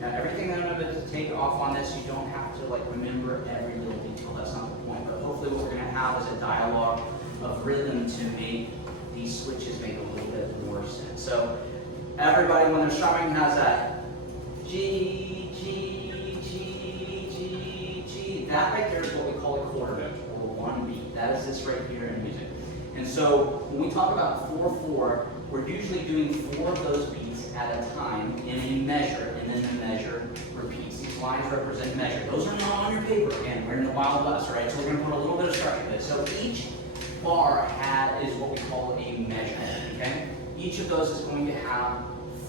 Now everything that I'm going to take off on this, you don't have to like remember every little detail, that's not the point, but hopefully what we're going to have is a dialogue of rhythm to make these switches make a little bit more sense. So everybody when they're strumming has that G, G, G, G, G. That right there is what we call a quarter note, or one beat. That is this right here in music. And so when we talk about 4/4, we're usually doing 4 of those beats at a time in a measure, and then the measure repeats. These lines represent measure. Those are not on your paper. Again, we're in the Wild West, right? So we're going to put a little bit of structure to it. So each bar is what we call a measure, okay? Each of those is going to have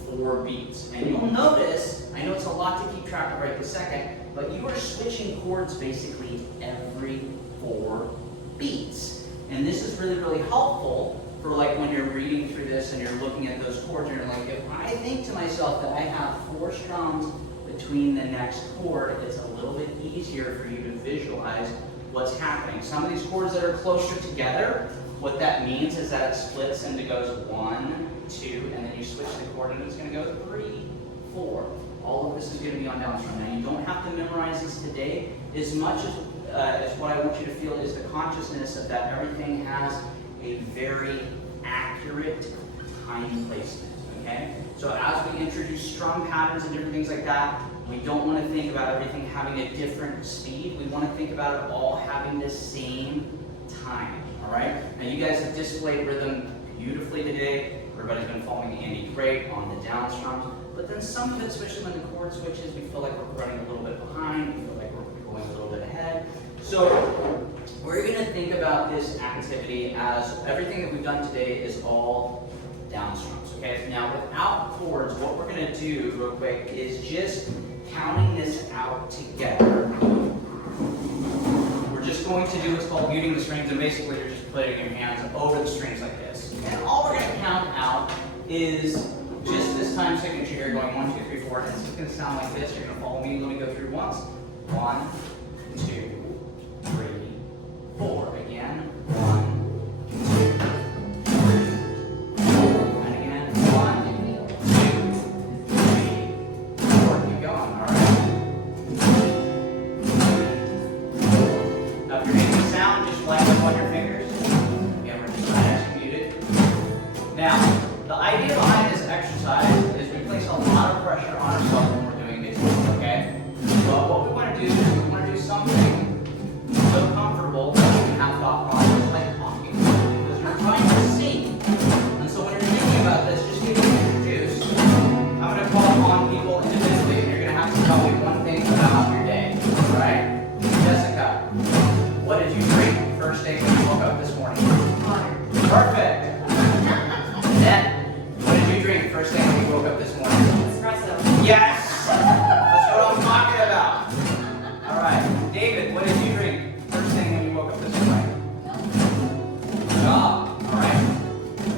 4 beats. And you'll notice, I know it's a lot to keep track of right this second, but you are switching chords basically every 4 beats. And this is really, really helpful for like when you're reading through this and you're looking at those chords and you're like, if I think to myself that I have 4 strums between the next chord, it's a little bit easier for you to visualize what's happening. Some of these chords that are closer together, what that means is that it splits into goes 1, 2, and then you switch the chord and it's going to go 3, 4. All of this is going to be on down strum. Now you don't have to memorize these today as much as what I want you to feel is the consciousness of that everything has a very accurate time placement, okay? So as we introduce strum patterns and different things like that, we don't want to think about everything having a different speed. We want to think about it all having the same time, all right? Now you guys have displayed rhythm beautifully today. Everybody's been following Andy great on the down strums, but then some of it, especially when the chord switches, we feel like we're running a little bit behind, we feel like we're going a little bit ahead. So we're going to think about this activity as everything that we've done today is all down strums, okay? Now without chords, what we're going to do real quick is just counting this out together. We're just going to do what's called muting the strings, and basically you're just putting your hands over the strings like this. And all we're going to count out is just this time signature here, going 1, 2, 3, 4, and it's going to sound like this. You're going to follow me. Let me go through once. 1, 2, 3, 4. Again. 1, 2, 3, 4. And again. 1, 2, 3, 4. Keep going. All right. Now, if you're making a sound, just light up on your fingers. Again, we're just nice and muted. Now, the idea behind this exercise is we place a lot of pressure on ourselves when we're doing these, okay? But what we want to do is we want to do something so comfortable that you can have thought process like talking, because you're trying to sing. And so when you're thinking about this, just get introduced. I'm going to call upon people individually, and you're going to have to tell me one thing about your day, all right? Jessica, what did you drink first thing when you woke up this morning? Water. Perfect. Annette, what did you drink first thing when you woke up this morning? Espresso. Yes! That's what I'm talking about. All right. David, what did you drink first thing when you woke up this morning? Good job. All right.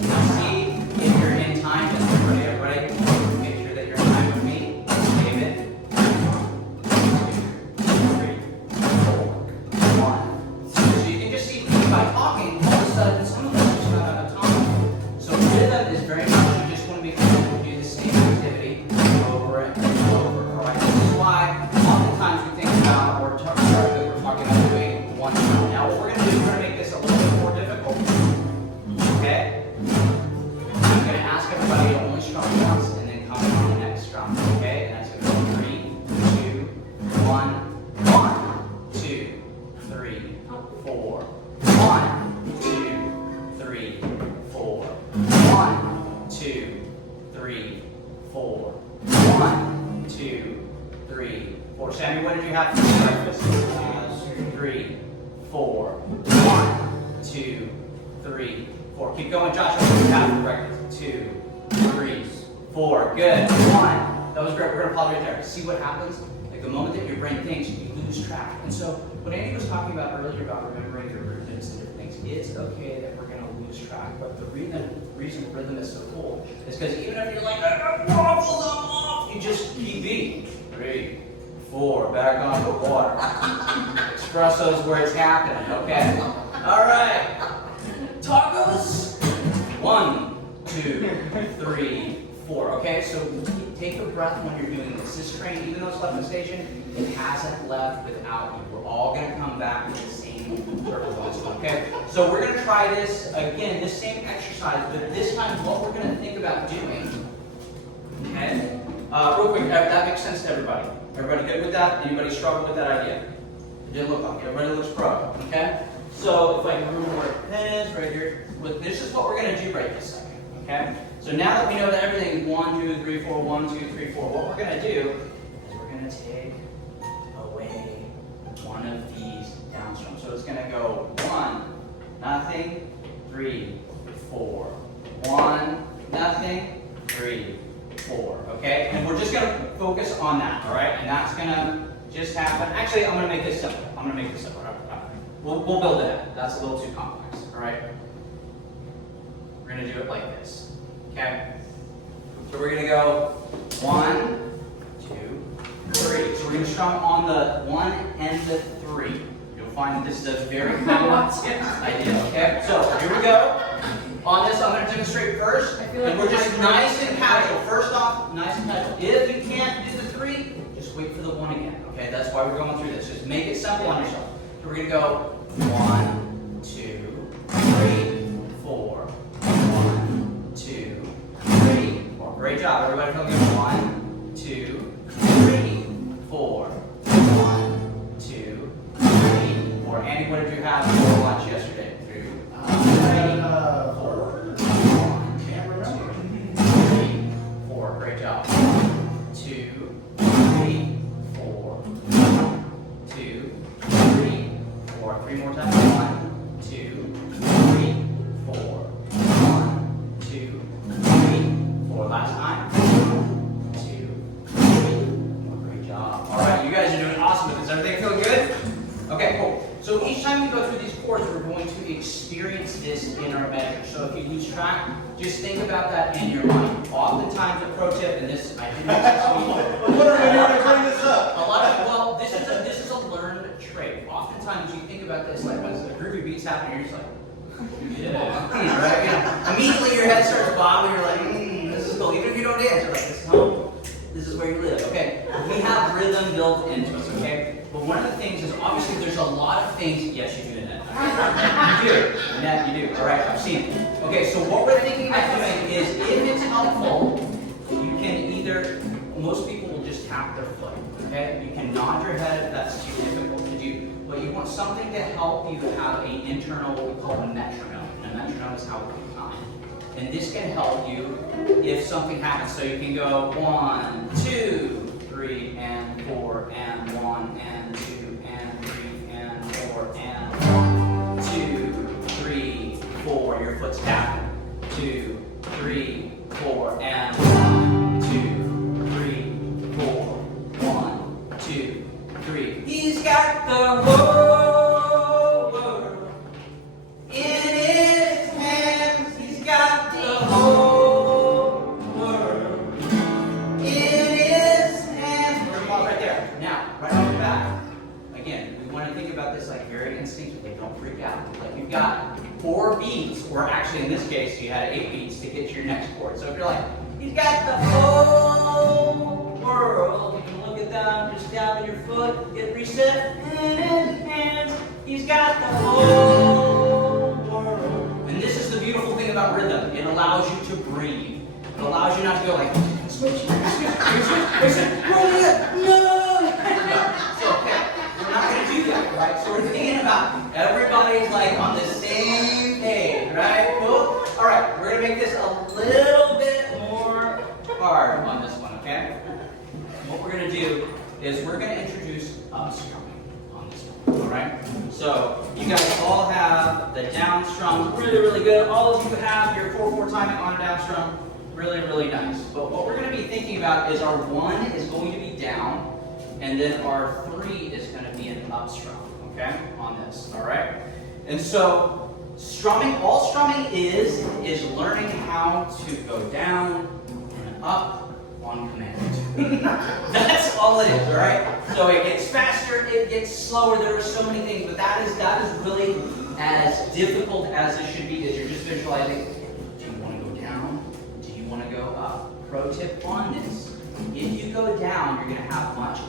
Now see if you're in time with everybody. Everybody, make sure that you're in time with me. David. 1, 2, 3, 4. 1. So you can just see by talking, all of a sudden, some of us just run out of time. So rhythm is very much you just want to be able to do the same activity over and over. All right. This is why oftentimes we think about or talk about that we're talking about doing one time. Now what we're going to do is we're going to make this a little bit more difficult. Okay. I'm going to ask everybody to only strum once and then come on the next strum. Okay. And that's going to go 3, 2, 1, 1, 2, 3, 4. 1, 2, 3, 4. 1, 2, 3, 4. 1, 2, 3, 4. Sammy, what did you have for breakfast? 3, 4. 1, 2, 3, 4. Keep going, Josh. What did you have for breakfast? 2, 3, 4. Good. 1. That was great. We're going to pause right there. See what happens? Like the moment that your brain thinks, you lose track. And so, what Andy was talking about earlier about remembering your rhythms and different things, it's okay that we're going to lose track. But the reason rhythm is so cool is because even if you're like, waffles, I'm off, you just keep beating. 3, 4, back on the water. Espresso's where it's happening, okay? All right. Tacos. 1, 2, 3, 4, okay? So take a breath when you're doing this. This train, even though it's left the station, it hasn't left without you. We're all gonna come back to the same turtle, okay? So we're gonna try this again, this same exercise, but this time what we're gonna think about doing, okay? Real quick, that makes sense to everybody. Everybody good with that? Anybody struggle with that idea? It didn't look like it. Everybody looks pro, okay? So if I can remember where the pen is, right here. This is what we're going to do right this second, okay? So now that we know that everything is 1, 2, 3, 4, 1, 2, 3, 4, what we're going to do is we're going to take away one of these downstream. So it's going to go 1, nothing, 3, 4. 1, nothing, 3, 4. Okay? And we're just going to focus on that, all right? And that's going to just happen. Actually, I'm going to make this simple. We'll build it out. That's a little too complex, all right? We're going to do it like this, okay? So we're going to go 1, 2, 3. So we're going to strum on the 1 and the 3. You'll find that this is a very common idea, okay? So here we go. On this, I'm going to demonstrate first, and we're just nice and casual. First off, nice and casual. If you can't do the 3, just wait for the 1 again, okay? That's why we're going through this. Just make it simple on yourself. So we're going to go 1, 2, 3, 4. 1, 2, 3, 4. Great job. Everybody feel good? 1, 2, 3, 4. 1, 2, 3, 4. Andy, what did you have for lunch yesterday? 3, 4. 4. Great job. 2, 3, 4. 2, 3, 4. 3 more times. 1, 2, 3, 4. 1, 2, 3, 4. Last time. 2, 3, 4. Great job. All right, you guys are doing awesome with this. Everything feel good? Okay, cool. So each time we go through these chords, we're going to experience this in our measure. So if you lose track, just think about that in your mind. Oftentimes, a pro tip, and this I didn't know. What are we doing to bring this up? Well, this is a learned trait. Oftentimes, you think about this like when the groovy beats happen, you're just like, yeah, right? You know, immediately your head starts bobbing. You're like, this is cool. Even if you don't dance, you're like, this is home. This is where you live. Okay, we have rhythm built into us. Okay. But one of the things is obviously there's a lot of things. Yes, you do, Annette. You do. Annette, you do. All right, I've seen it. Okay, so what we're thinking about doing is, if it's helpful, you can either. Most people will just tap their foot. Okay, you can nod your head if that's too difficult to do. But you want something to help you have an internal, what we call a metronome. And a metronome is how we keep time. And this can help you if something happens. So you can go 1, 2, 3, and 4, and 1, and 2, and 3, and 4, and 1, 2, 3, 4. Your foot's tapping. 2, 3, 4, and 1, 2, 3, 4. 1, 2, 3. He's got the whole world in his hands. He's got the whole world in his hands. We're gonna pause right there. Now, right off the bat, again, we want to think about this like very instinctively. Don't freak out. Like you've got 4 beats, or actually in this case, you had 8 beats to get to your next chord. So if you're like, he's got the whole world, you can look at them, just tap your foot, get reset in his hands. He's got the whole world. And this is the beautiful thing about rhythm. It allows you to breathe. It allows you not to go like, switch, roll it up, no! So, okay, we're not going to do that, right? So we're thinking about everybody's like on the same page, right? Cool? All right, we're going to make this a little bit more hard on this one, okay? What we're going to do is we're going to introduce strumming on this one, all right? So you guys all have the down strum, really, really good. All of you have your 4/4 timing on a down strum, really, really nice. But what we're going to be thinking about is our 1 is going to be down, and then our 3 is going to be an up strum, okay, on this, all right? And so strumming, all strumming is learning how to go down and up on command. That's all it is, all right? So it gets faster, it gets slower, there are so many things, but that is really as difficult as it should be, is you're just visualizing, do you want to go down? Do you want to go up? pro tip on this, if you go down, you're gonna have much